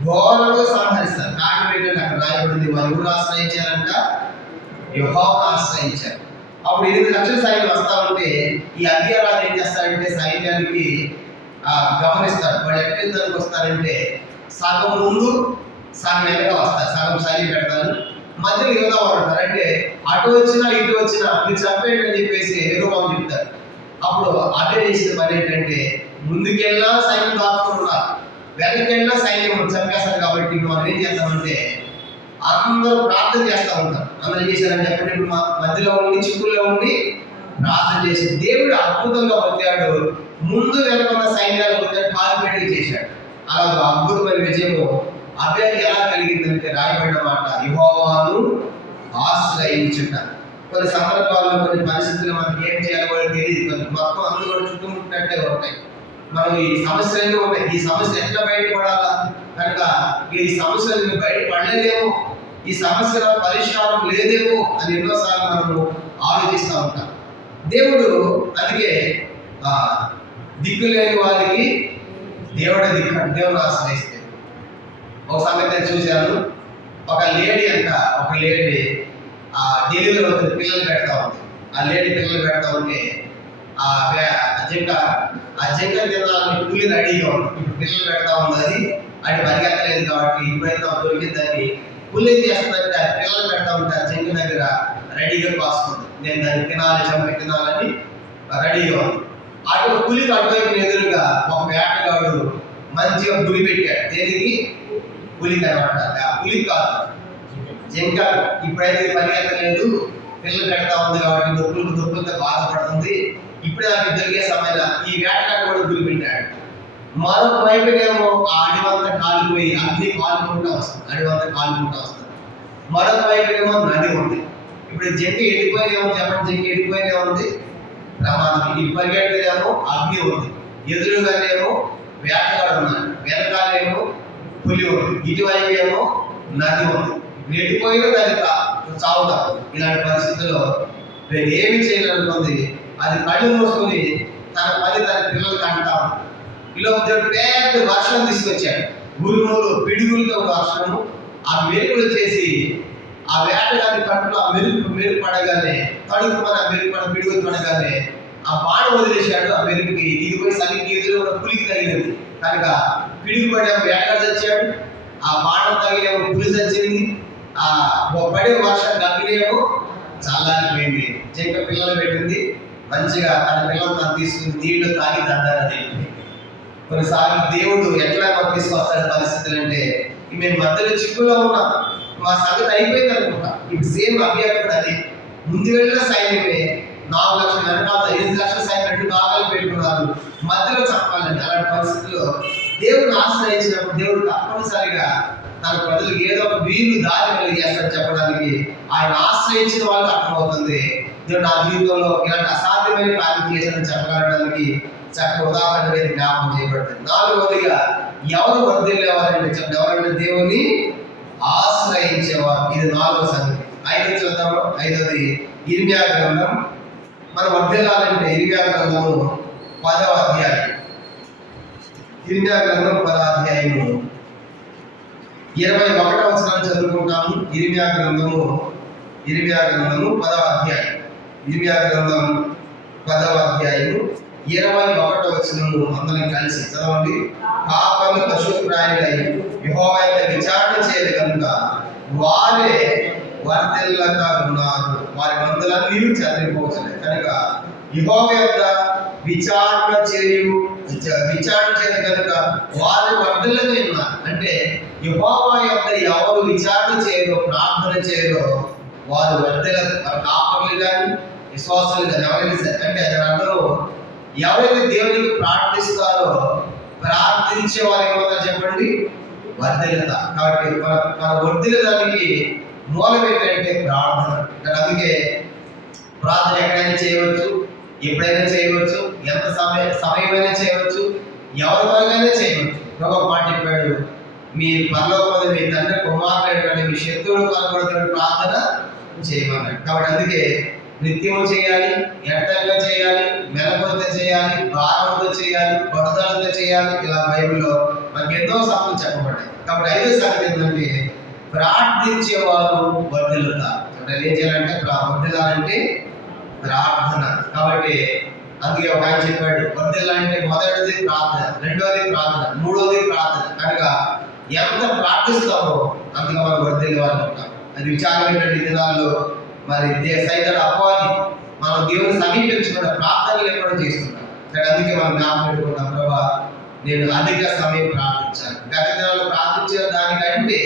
ఘోరంగా సంహరిస్తారు. కారణం ఏంటంటే అక్కడ రాయబడింది వారు ఎవరు ఆశ్రయించారంట? యెహోవాను ఆశ్రయించారు. అప్పుడు 8 లక్షల సైన్యం వస్తా ఉంటే ఈ అబియా రాజు ఏం చేస్తారంటే సైన్యానికి గమనిస్తారు. వాళ్ళు ఎక్కడ యుద్ధానికి వస్తారంటే సగం ముందు సగం వెనక వస్తారు. సగం సైన్యం పెడతారు, మధ్యలో యోధా వారు ఉంటారు. అంటే అటు వచ్చినా ఇటు వచ్చినా మీరు చంపేయండి అని చెప్పేసి యెరోబాము చెప్తారు. అప్పుడు అదే చేసిన పని ఏంటంటే ముందుకెళ్ళినా సైన్యం దాచుకుంటున్నారు, వెనకెళ్ళినా సైన్యం చంపేస్తారు. కాబట్టి మనం ఏం చేస్తామంటే అందరూ ప్రార్థన చేస్తూ ఉంటారు. అందరూ ఏం చేశారంటే ఎప్పుడు మధ్యలో ఉండి చిక్కుల్లో ఉండి ప్రార్థన చేసి దేవుడు అద్భుతంగా పొందాడు. ముందు వెనుకున్న సైన్యాలు పారిపెట్టి చేశాడు. అలా అద్భుతమైన విజయము అబియాకి ఎలా కలిగిందంటే రాయబడిన మాట యెహోవాను ఆశ్రయించుట. కొన్ని సందర్భాల్లో కొన్ని పరిస్థితులు మనకి ఏం చేయాలో కూడా తెలియదు. కొన్ని మొత్తం అందరూ కూడా చుట్టుముట్టినట్టే ఉంటాయి. మనం ఈ సమస్యలు ఉన్నాయి, ఈ సమస్య ఎట్లా బయటపడాలా, కనుక ఈ సమస్యలు బయటపడలేదేమో, ఈ సమస్యల పరిష్కారం లేదేమో అని ఎన్నోసార్లు మనము ఆలోచిస్తూ ఉంటాం. దేవుడు అందుకే దిక్కులేని వారికి దేవుడు దిక్కు, దేవుడు ఆశ్రయిస్తే. ఒక సంగతి నేను చూశాను. ఒక లేడీ డెలివరీ అవుతుంది, పిల్లలు పెడతా ఉంది. ఆ లేడీ పిల్లలు పెడతా ఉంటే ఆ జింక తినాలని పులి రెడీగా ఉంది. ఇప్పుడు పిల్లలు పెడతా ఉంది, అది పరిగెత్తలేదు. కాబట్టి ఇప్పుడైతే దొరికిందని పులి ఏం చేస్తుందంటే ఆ పిల్లలు పెడతా ఉంటే ఆ జింక దగ్గర రెడీగా కాస్తుంది. నేను దాన్ని చంపి తినాలని రెడీగా ఉంది. అటు పులికి అటువైపు ఎదురుగా ఒక వేటగాడు మంచిగా పులి పెట్టాడు. దేనికి? పులికి అనమాట. ఆ పులి కాదు, జింక. ఇప్పుడైతే పరిగెత్తలేదు, పిల్లలు పెడతా ఉంది కాబట్టి నొప్పులతో బాధపడుతుంది. ఇప్పుడే నాకు దొరికే సమయంలో ఈ వేటగాడు కూడా పులి పెట్టాడు. మరొక వైపునేమో ఆ అడివంతా కాలిపోయి అగ్ని కాలుకుంటూ వస్తుంది. మరొక వైపునేమో నది ఉంది. ఇప్పుడు జింక ఎండిపోయినేమో చెప్పండి, జింక ఎండిపోయినే ఉంది, ప్రమాదం. ఇటు పరిగెడితేనేమో అగ్ని ఉంది, ఎదురుగానేమో వేటగాడు ఉన్నాడు, వెనకాలేమో పులి ఉంది, ఇటువైపు ఏమో నది ఉంది. ఎండిపోయిన దాన్ని చావుతాం. ఇలాంటి పరిస్థితుల్లో నేను ఏమి చేయాలనుకుంది, అది కళ్ళు మూసుకొని తన పిల్లలకి అంటాం. ఇలా పెద్ద వర్షం తీసుకొచ్చాడు, ఉరుములు పిడుగులతో వర్షము. ఆ మెరుపులు వచ్చేసి ఆ వేటగాని కంట్లో ఆ మెరుపు పడగానే, తడుపు మన పిడుగులు పడగానే ఆ బాణం వదిలేశాడు. ఆ మెరుపుకి ఇది పోయి సరిగ్గా ఎదురు ఉన్న పులికి తగిలింది కనుక పిడుగుపడి వేటగాడు చచ్చాడు. ఆ బాణం తగిలేమో పులి చచ్చింది. ఆ పడే వర్షం గగ్గినేమో చల్లారిపోయింది. జింక పిల్లలు పెట్టింది, మంచిగా తన పిల్లలు తను తీసుకుని నీళ్లు తాగి దండాలని. కొన్నిసార్లు దేవుడు ఎట్లా మనకు తీసుకొస్తాడు పరిస్థితులు అంటే, మేము మధ్యలో చిక్కులో ఉన్నాం, మా సంగతి అయిపోయింది అనుకుంటా. ఇప్పుడు సేమ్ అభ్యాసం కూడా అది. ముందు వెళ్ళిన సైన్యమే 4 లక్షల వెనకాల 5 లక్షల సైన్యం 2 భాగాలు పెట్టుకున్నారు, మధ్యలో చెప్పాలంటే. అలాంటి పరిస్థితుల్లో దేవుడిని ఆశ్రయించినప్పుడు దేవుడు తప్పనిసరిగా తన ప్రజలకు ఏదో ఒక వీలు దారి కలిగేస్తాడని చెప్పడానికి, ఆయన ఆశ్రయించిన వాళ్ళకి అర్థమవుతుంది దేవుడు నా జీవితంలో ఇలాంటి అసాధ్యమైన కార్యం చేశాడని చెప్పడానికి చక్కటి ఉదాహరణ మీద జ్ఞాపకం చేయబడుతుంది. 4వదిగా ఎవరు వర్ధిల్లేవారంటే చెప్పండి, ఎవరంటే దేవుని ఆశ్రయించేవారు. ఇది 4వ సంగతి. 5 చూద్దాము. 5వది ఇర్మియా గ్రంథం. మనం వర్ధిల్లాలంటే ఇర్మియా గ్రంథము 10వ అధ్యాయం. ఇర్మియా గ్రంథం 10వ అధ్యాయము 21వ వచనాన్ని చదువుకుంటాము. ఇర్మియా గ్రంథము 10వ అధ్యాయం. ఇర్మియా గ్రంథం 10వ అధ్యాయము 21వ వచనము అందరం కలిసి చదవండి. పాపలు పశుప్రాయులై యెహోవా యొక్క విచారణ చేయదు కనుక వారే వర్ధిల్లక ఉన్నారు, వారి మందులన్నీ చెదిరిపోతున్నాయి. కనుక యెహోవా యొక్క విచారణ చేయదు కనుక వారు వర్ధిల్లక ఉన్నారు. అంటే యెహోవా యొక్క ఎవరు విచారణ చేయరో, ప్రార్థన చేయరో వారు వర్ధిల్లరు. వారు కాపర్లు కానీ విశ్వాసాలు కానీ ఎవరైనా సరే. అంటే దాని అర్థం, ఎవరైతే దేవునికి ప్రార్థిస్తారో ప్రార్థించే వారు ఏమవుతారు చెప్పండి, వర్ధిల్లత. కాబట్టి మన వర్ధిల్లడానికి మూలం ఏంటంటే ప్రార్థన. అందుకే ప్రార్థన ఎక్కడైనా చేయవచ్చు, ఎప్పుడైనా చేయవచ్చు, ఎంత సమయమైనా చేయవచ్చు, ఎవరి వరకైనా చేయవచ్చు. ప్రభు మాట చెప్పాడు, మీ పరలోకమందు మీ తండ్రి కుమారుడైనటువంటి మీ శత్రువులు కొరకు ప్రార్థన చేయమన్నాడు. కాబట్టి అందుకే నిత్యము చేయాలి, ఎట్టంగా చేయాలి, మెలకువతో చేయాలి, భారంతో చేయాలి, పట్టుదలతో చేయాలి. ఇలా బైబిల్లో మనకి ఎన్నో సంగతులు చెప్పబడ్డాయి. కాబట్టి 5వ సంగతి ఏంటంటే ప్రార్థించేవారు వర్ధిల్లుతారు. అంటే ఏం చేయాలంటే వర్ధిల్లాలంటే ప్రార్థన. కాబట్టి అందుకే ఒక ఆయన చెప్పాడు, వర్ధిల్లాలంటే మొదటిది ప్రార్థన, 2వది ప్రార్థన, 3వది ప్రార్థన. కనుక ఎంత ప్రార్థిస్తామో అంతగా మనం వర్ధిల్లేవాళ్ళు ఉంటాం. అది విచారమైన దినాల్లో మరి సైతం అపవాది మనం దేవుని సమీపించకుండా ప్రార్థనలు ఎప్పుడో చేస్తున్నాం. అందుకే మనం జ్ఞాపకం పెట్టుకుంటాం, ప్రభా నేను అధిక సమయం ప్రార్థించాను. గత దినాల్లో ప్రార్థించిన దానికంటే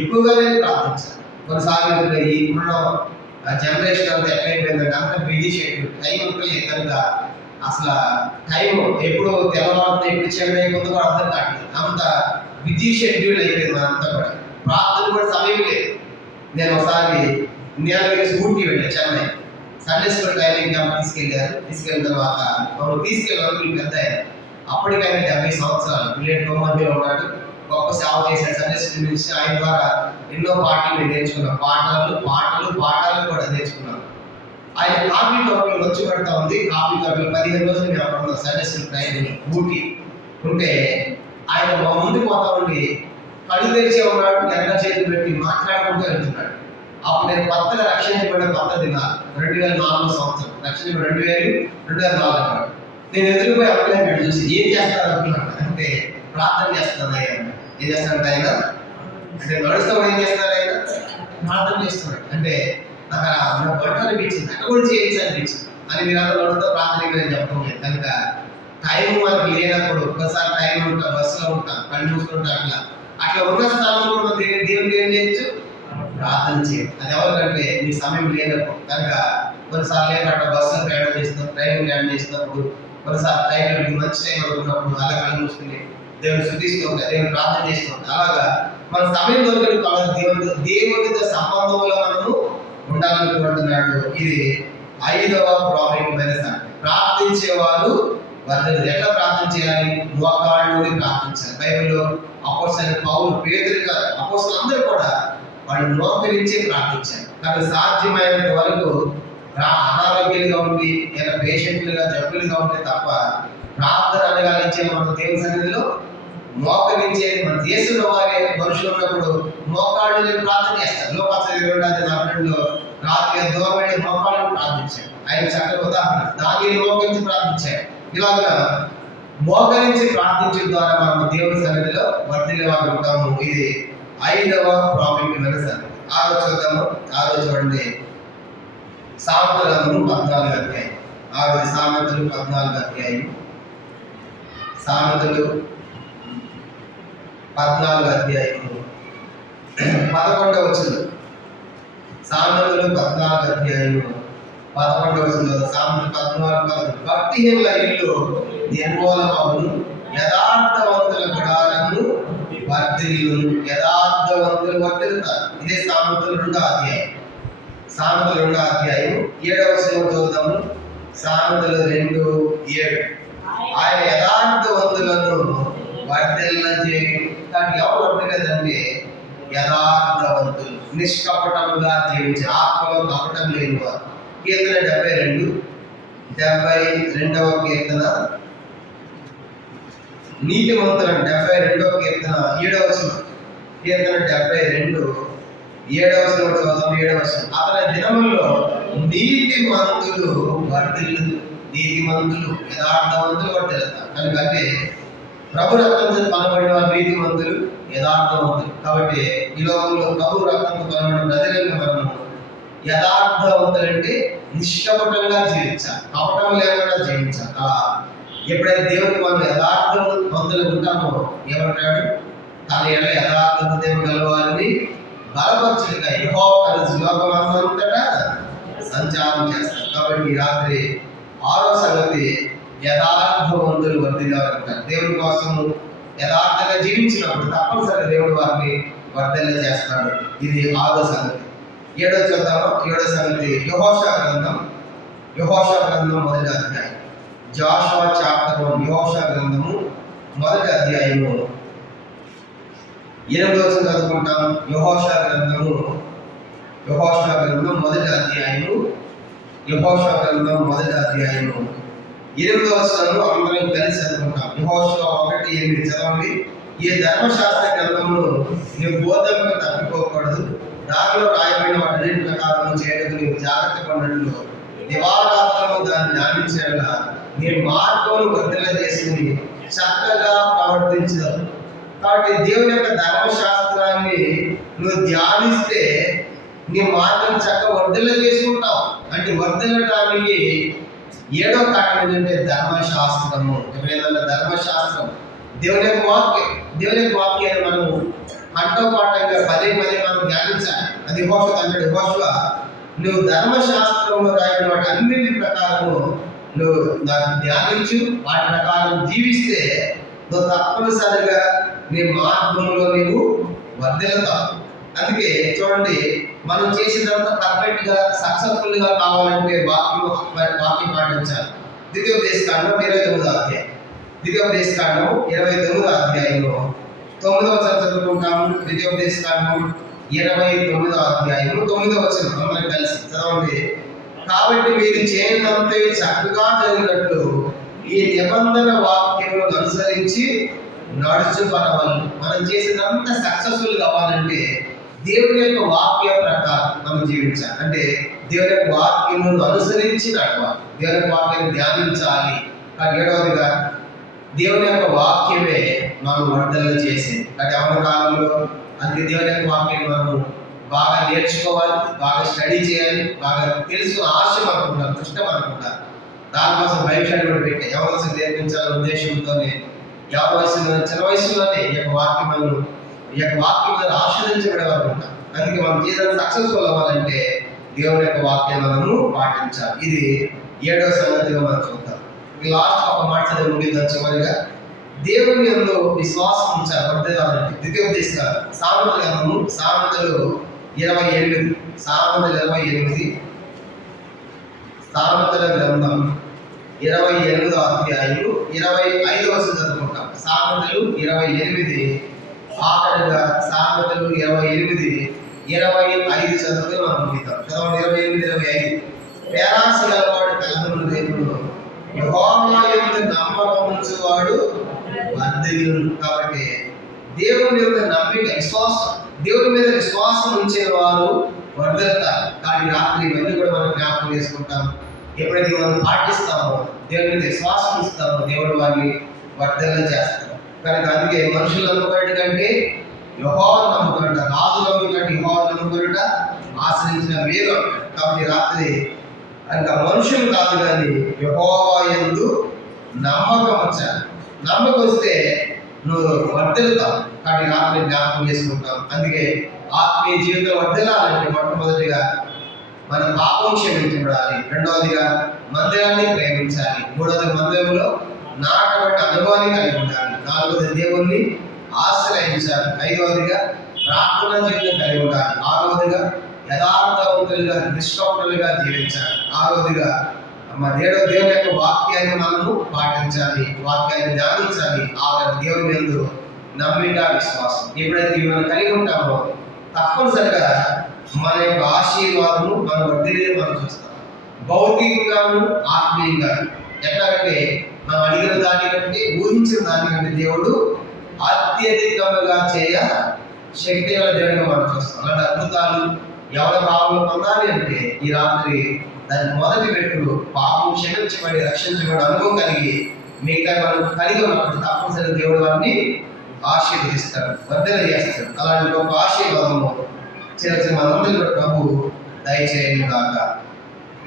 ఎక్కువగా నేను ప్రార్థించాను. కొన్నిసార్లు ఈ ఇప్పుడు జనరేషన్ అంతా ఎట్లయిపోయిందంటే అంత బిజీ షెడ్యూల్, టైం ఉంటుంది కనుక అసలు టైం ఎప్పుడు తెల్లవారుతుంది, ఎప్పుడు చీకటి అయిపోతుందో కూడా అర్థం కావట్లేదు. అంత బిజీ షెడ్యూల్ అయిపోయింది అంతా కూడా. ప్రార్థన కూడా సమయం లేదు. నేను ఒకసారి ఇండియాలోకి ఊరికి వెళ్ళాను, Chennai. Sunday school training camp తీసుకెళ్ళిన తర్వాత మనం తీసుకెళ్ళి పెద్ద అయ్యారు. అప్పటికైనా 70 సంవత్సరాలు విలేజ్ మధ్యలో ఉన్నాడు. గొప్ప సేవ చేశాడు. సండే స్కూల్ నుంచి ఆయన ద్వారా ఎన్నో పాటలు నేర్చుకున్నాం. పాటలు కూడా నేర్చుకున్నాం. ఆయన కాఫీ తోటలో వచ్చి పెడతా ఉంది. కాఫీ తోటలో 15 రోజులు మేము అక్కడ ఉన్నాం. సండే స్కూల్ ట్రైనింగ్ ఊరికి ఉంటే ఆయన మా ముందు పోతా ఉండి కళ్ళు తెరిచే ఉన్నాడు, ఎక్కడ చేతులు పెట్టి మాట్లాడుకుంటూ వెళ్తున్నాడు. అప్పుడు నేను కొత్తగా రక్షించబడిన కొత్త దినాలు 2004 సంవత్సరం, రక్షించబడి 2004. నేను ఎదురుపోయి అప్పుడే వీడు చూసి ఏం చేస్తాను అనుకున్నాను. అంటే ప్రార్థన చేస్తున్నాను. ఆయన ఏం చేస్తాడంటే ఆయన అంటే నడుస్తూ ఏం చేస్తున్నాడు, ఆయన ప్రార్థన చేస్తున్నాడు. అంటే నాకు బట్టలు అనిపించింది, అక్కడ కూడా చేయించి అనిపించింది అని మీరు అందరూ నడుస్తూ ప్రార్థన నేను చెప్పడం లేదు. కనుక టైం మనకు లేనప్పుడు ఒక్కసారి టైం ఉంటాం, బస్సులో ఉంటాం, కళ్ళు చూసుకుంటాం. అట్లా ఉన్న స్థలంలో మనం దేవుడికి ఏం చేయొచ్చు, ప్రార్థన చేయాలి. అది ఎవరికంటే నీ సమయం లేనప్పుడు. కనుక కొన్నిసార్లు ఏమంటే బస్సులో ప్రయాణం చేస్తాం, ట్రైన్ ప్రయాణం చేసినప్పుడు, కొన్నిసార్లు ట్రైన్ మంచి టైం అనుకున్నప్పుడు అలా కళ్ళు మూసుకుని దేవుని శుద్ధిస్తూ ఉంటాయి, దేవుని ప్రార్థన చేస్తూ ఉంటాయి. అలాగా మన సమయం దొరికిన కాబట్టి దేవునితో సంబంధంలో మనము ఉండాలనుకుంటున్నాడు. ఇది 5వ ప్రాముఖ్యమైన సంగతి. ప్రార్థించేవారు వర్ధిల్లుతారు. ఎట్లా ప్రార్థన చేయాలి, మోకాళ్ళుని ప్రార్థించాలి. బైబిల్లో అపోస్తలుడైన పౌలు, పేతురు గారు, అపోస్తలులు అందరూ కూడా వాళ్ళు మోకరించి ప్రార్థించారు. నాకు సాధ్యమైనంత వరకు అనారోగ్యంగా ఉండి లేదా పేషెంట్లుగా జబ్బులుగా ఉంటే తప్ప ప్రార్థన అనగాలించే మన దేవుని సన్నిధిలో మోకరించేది. మన దేశంలో వారే మనుషులు ఉన్నప్పుడు మోకాళ్ళు ప్రార్థన చేస్తారు. లోకాసు 22 రాత్రి దూరం వెళ్ళి మోకాళ్ళని ప్రార్థించాడు. ఆయన చక్కటి ఉదాహరణ. దానియేలు మోకరించి ప్రార్థించాడు. ఇలాగా మోకరించి ప్రార్థించడం ద్వారా మనం దేవుని సన్నిధిలో వర్ధిల్లేవారు ఉంటాము. ఇది 5వ ప్రాముఖ్యమైన సంగతి. చూద్దాము. చూడండి, సామెతల గ్రంథము 14వ అధ్యాయం. సామెతలు 14వ అధ్యాయం. సామెతలు 14వ అధ్యాయము 11వ వచనం. సామెతలు 14వ అధ్యాయము 11వ వచనం. సామెతలు 14:11. భక్తిహీనుల ఇల్లు నిర్మూలమగును, యథార్థవంతుల గుడారము వర్ధిల్లును. యథార్థవంతులు వర్ధిల్లుతారు. ఇదే సామెతలు 2వ అధ్యాయం. సామెతలు 2వ అధ్యాయం 7వ వచనం చదువుతాము. సామెతలు 2:7. ఆయన యథార్థవంతులను వర్ధిల్లజేయును. కానీ ఎవరు వర్ధిల్లదంటే యథార్థవంతులు, నిష్కపటముగా జీవించే, ఆత్మలో కపటం లేని వారు. కీర్తన 72వ కీర్తన, నీతిమంతుల 72వ కీర్తన 7వ వచనం. కీర్తన 72 7వ వచనం చదువుతాం. 7వ వచనం. అతని దినముల్లో నీతిమంతులు వర్ధిల్లు, నీతిమంతులు యథార్థవంతులు వర్ధిల్లుతారు. కనుకంటే ప్రభు రక్తంతో కొనబడిన వారు నీతిమంతులు, యథార్థవంతులు. కాబట్టి ఈ లోకంలో ప్రభు రక్తంతో కొనబడిన ప్రజలను మనము యథార్థవంతులంటే నిష్కపటంగా జీవించాలి, కపటం లేకుండా జీవించాలి. అలా ఎప్పుడైతే దేవుడికి మనం యథార్థవంతులు ఉంటామో ఏమంటాడు? తన ఎడ యథార్థత గలవారిని బలపరచుగా యెహోవా లోకమంతటా సంచారం చేస్తారు. కాబట్టి ఈ రాత్రి 6వ సంగతి, యథార్థవంతులు వర్ధిల్లాలంటారు. దేవుడి కోసం యథార్థంగా జీవించినప్పుడు తప్పనిసరిగా దేవుడు వారిని వర్ధిల్ల చేస్తాడు. ఇది 6వ సంగతి. 7వ చూద్దాము. 7వ సంగతి యెహోషువ గ్రంథం. యెహోషువ గ్రంథం 1వ అధ్యాయం. జాషువా చాప్టర్ 1. యెహోషువ గ్రంథము 1వ అధ్యాయము 8వ వచనం చదువుకుంటాం. యెహోషువ గ్రంథం 1వ అధ్యాయము. యెహోషువ గ్రంథం 1వ అధ్యాయము 8వ వచనంలో అందరం కలిసి చదువుకుంటాం. యెహోషువ 1:8 చదవండి. ఈ ధర్మశాస్త్ర గ్రంథమును నీవు బోధనకు తప్పిపోకూడదు, దానిలో రాయబడిన వాటి ప్రకారం చేయడం నీవు జాగ్రత్త పడినట్లు దివారాత్రము దాన్ని ధ్యానించేలా నీ మార్గమును వర్ధిల్ల చేసుకుని చక్కగా ప్రవర్తించదు. కాబట్టి దేవుని యొక్క ధర్మశాస్త్రాన్ని నువ్వు ధ్యానిస్తే నీ మార్గం చక్కగా వర్ధిల్ల చేసుకుంటావు. అంటే వర్ధిల్లడానికి 7వ కారణం ఏంటంటే ధర్మశాస్త్రము. ఎప్పుడైనా ధర్మశాస్త్రం దేవుని యొక్క వాక్యం, దేవుని యొక్క వాక్యాన్ని మనం కంఠోపాఠంగా పదే మనం ధ్యానించాలి. అది యెహోషువ అన్నాడు. యెహోషువ, నువ్వు ధర్మశాస్త్రంలో రాయబడిన వాటి అన్నింటి ప్రకారము నువ్వు దాన్ని ధ్యానించు, వాటి ప్రకారం జీవిస్తే నువ్వు తప్పనిసరిగా నీ మార్గంలో నీవు వర్ధిల్లుతావు. అందుకే చూడండి, మనం చేసినంత పర్ఫెక్ట్ గా సక్సెస్ఫుల్ గా కావాలంటే వాక్యం పాటించాలి. ద్వితీయోపదేశకాండం 29వ అధ్యాయం. ద్వితీయోపదేశకాండం 29వ అధ్యాయంలో 9వ వచనం చదువుకుంటాము. ద్వితీయోపదేశకాండం 29వ అధ్యాయము 9వ వచనం అందరం కలిసి చదవండి. కాబట్టి మీరు చేయనంతే చక్కగా జరిగినట్లు ఈ నిబంధన వాక్యములను అనుసరించి నడుచుకొనవలెను. మనం చేసినంత సక్సెస్ఫుల్ కావాలంటే దేవుని యొక్క వాక్య ప్రకారం మనం జీవించాలి. అంటే దేవుని యొక్క వాక్యమును అనుసరించి నడవాలి, దేవుని యొక్క వాక్యాన్ని ధ్యానించాలి. కానీ 7వదిగా దేవుని యొక్క వాక్యమే మనం వర్ధనలు చేసేది. కానీ అవన కాలంలో అందుకే దేవుని యొక్క వాక్యాన్ని మనం బాగా నేర్చుకోవాలి, బాగా స్టడీ చేయాలి, బాగా తెలుసుకున్న ఆశ అనుకుంటారు, కష్టం అనుకుంటారు. దానికోసం బైబిల్ కూడా పెట్టే ఎవరు నేర్పించాలనే ఉద్దేశంతోనే ఎవరి వయసులో చిన్న వయసులోనే ఈ యొక్క వాక్యం ఆశ్రదించబడేవారు ఉంటారు. అందుకే మనం చేసిన సక్సెస్ఫుల్ అవ్వాలంటే దేవుని యొక్క వాక్యం మనము పాటించాలి. ఇది 7వ సంగతిగా మనం చూద్దాం. లాస్ట్ ఒక మాట చదివి ముగిద్దాం. చివరిగా దేవుని యందు విశ్వాసం ఉంచాలి, వర్ధిల్లాలంటే ద్వితీయోపదేశ సామెతల గ్రంథము, సామెతలు 28. సామెతలు 28. సామెతల గ్రంథం 28వ అధ్యాయం 25వ వచనం చదువుకుంటాం. సామెతలు 28 ఆఖరిగా సామెతలు 28 25 చదువుతూ మనం ముగిద్దాం. చదవండి. 28-25. పేరాస గలవాడు కలహమును రేపును, యెహోవా యందు నమ్మకం ఉంచువాడు వర్ధిల్లును. కాబట్టి దేవుని యొక్క నమ్మిక, విశ్వాసం, దేవుని మీద విశ్వాసం ఉంచేవారు వర్ధిల్లుతారు. కానీ రాత్రి ఇవన్నీ కూడా మనం జ్ఞాపకం చేసుకుంటాం. ఎప్పుడైతే మనం పాటిస్తామో, దేవుడి మీద విశ్వాసం ఇస్తామో, దేవుడు వారిని వర్ధిల్ల చేస్తాం. కనుక అందుకే మనుషులు నమ్ముకున్నట్టు కంటే యెహోవాను నమ్ముకున్నట, రాజు నమ్ముకున్నట్టు యెహోవాను నమ్ముకున్నట ఆశ్రయించిన వేరు. కాబట్టి రాత్రి ఇంకా మనుషులు కాదు కానీ యెహోవా యందు నమ్మకం వచ్చాలి. నమ్మకం వస్తే నువ్వు వర్ధిల్లుతావు. కానీ రాత్రి జ్ఞాపకం చేసుకుంటాం. అందుకే ఆత్మీయ జీవితం వర్ధిల్లాలంటే మొట్టమొదటిగా మన పాపం క్షమించబడాలి. రెండవదిగా మందిరాన్ని ప్రేమించాలి. మూడవది మందిరంలో నాటబడిన అనుభవాన్ని కలిగి ఉండాలి. నాలుగవది దేవుణ్ణి ఆశ్రయించాలి. ఐదవదిగా ప్రార్థన జీవితం కలిగి ఉండాలి. ఆరవదిగా యథార్థవంతులుగా నిష్ఠాపరులుగా జీవించాలి. ఆరవదిగా ఏడవ దేవుని యొక్క వాక్యాన్ని మనము పాటించాలి, వాక్యాన్ని ధ్యానించాలి. ఆఖరి దేవుని యందు నమ్మిక విశ్వాసం ఎప్పుడైతే మనం కలిగి ఉంటామో తప్పనిసరిగా మన యొక్క ఆశీర్వాదము మన వర్ధిల్లి మనం చూస్తాం. భౌతికంగాను ఆత్మీయంగా. ఎట్లాగంటే మనం అడిగిన దానికంటే ఊహించిన దానికంటే దేవుడు అత్యధికంగా చేయ శక్తి గల దేవుడిగా మనం చూస్తాం. అలాంటి అద్భుతాలు ఎవరి భావంలో పొందాలి అంటే ఈ రాత్రి దాని మొదటి పెట్టు పాపం క్షమించబడి రక్షించబడి అనుభవం కలిగి మిగతా మనం కలిగి ఉన్నప్పుడు తప్పనిసరిగా దేవుడు వారిని ఆశీర్వదిస్తాడు, వర్ధన చేస్తాడు. అలాంటి గొప్ప ఆశీర్వాదము చిన్న మనందరూ కూడా ప్రభు దయచేయను గాక.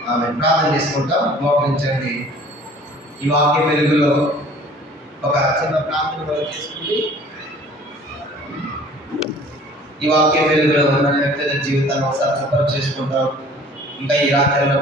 ఆమె ప్రార్థన చేసుకుంటాం. మోకరించండి. ఈ వాక్య వెలుగులో ఒక చిన్న ప్రార్థన మనం చేసుకుంది. ఈ వాక్య వెలుగులో మన వ్యక్తిగత జీవితాన్ని ఒకసారి సఫర్ చేసుకుంటాం. ఇంకా ఈ రాత్రి